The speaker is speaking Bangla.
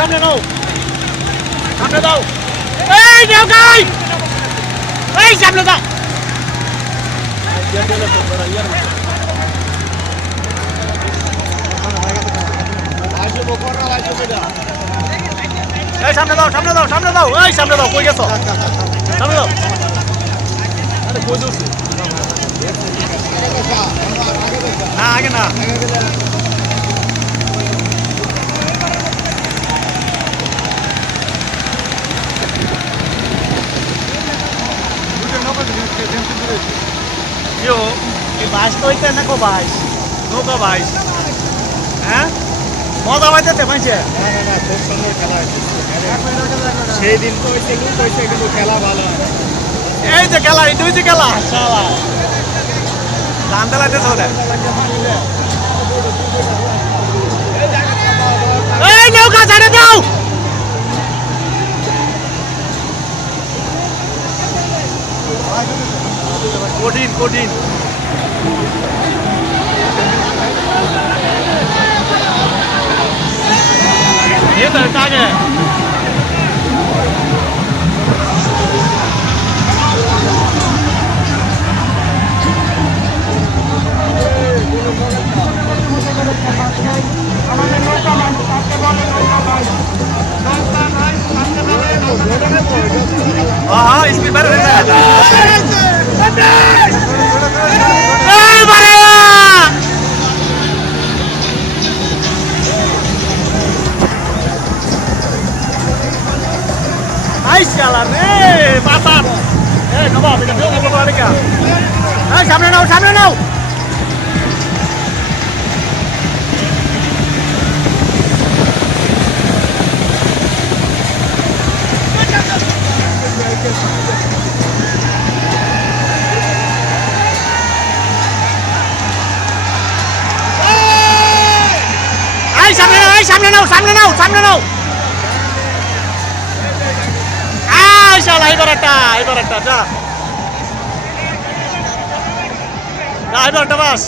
সামনে নাও সামনে দাও এই দেও গাই এই সামনে দাও এই সামনে দাও সামনে দাও সামনে দাও এই সামনে দাও কই গেছো সামনে দাও আরে কই দৌড়ছি না বাস তো হইতে না কো বাস নৌকা ভাই হ্যাঁ মজা পাইতেছে মাইছে সেই দিন তো হইছে খেলা ভালো এই যে খেলা এই দুই যে খেলা জানতে লাগতেছে ওদের এই নৌকা ছেড়ে দাও আমাদের নৌকা মানুষ তাকে বলে নৌকা ভাই নৌকা ভাই তাকে বলে হ্যাঁ স্পিড বাড়ে Aisyalah nih, patah. Eh, nggak apa-apa, kita belum apa-apa lagi ya. Eh, sampai nau, sampai nau. এই সামনে নাও, এই সামনে নাও সামনে নাও সামনে নাও। আই শালা, এবার একটা এবার একটা যা, এবার একটা বাস।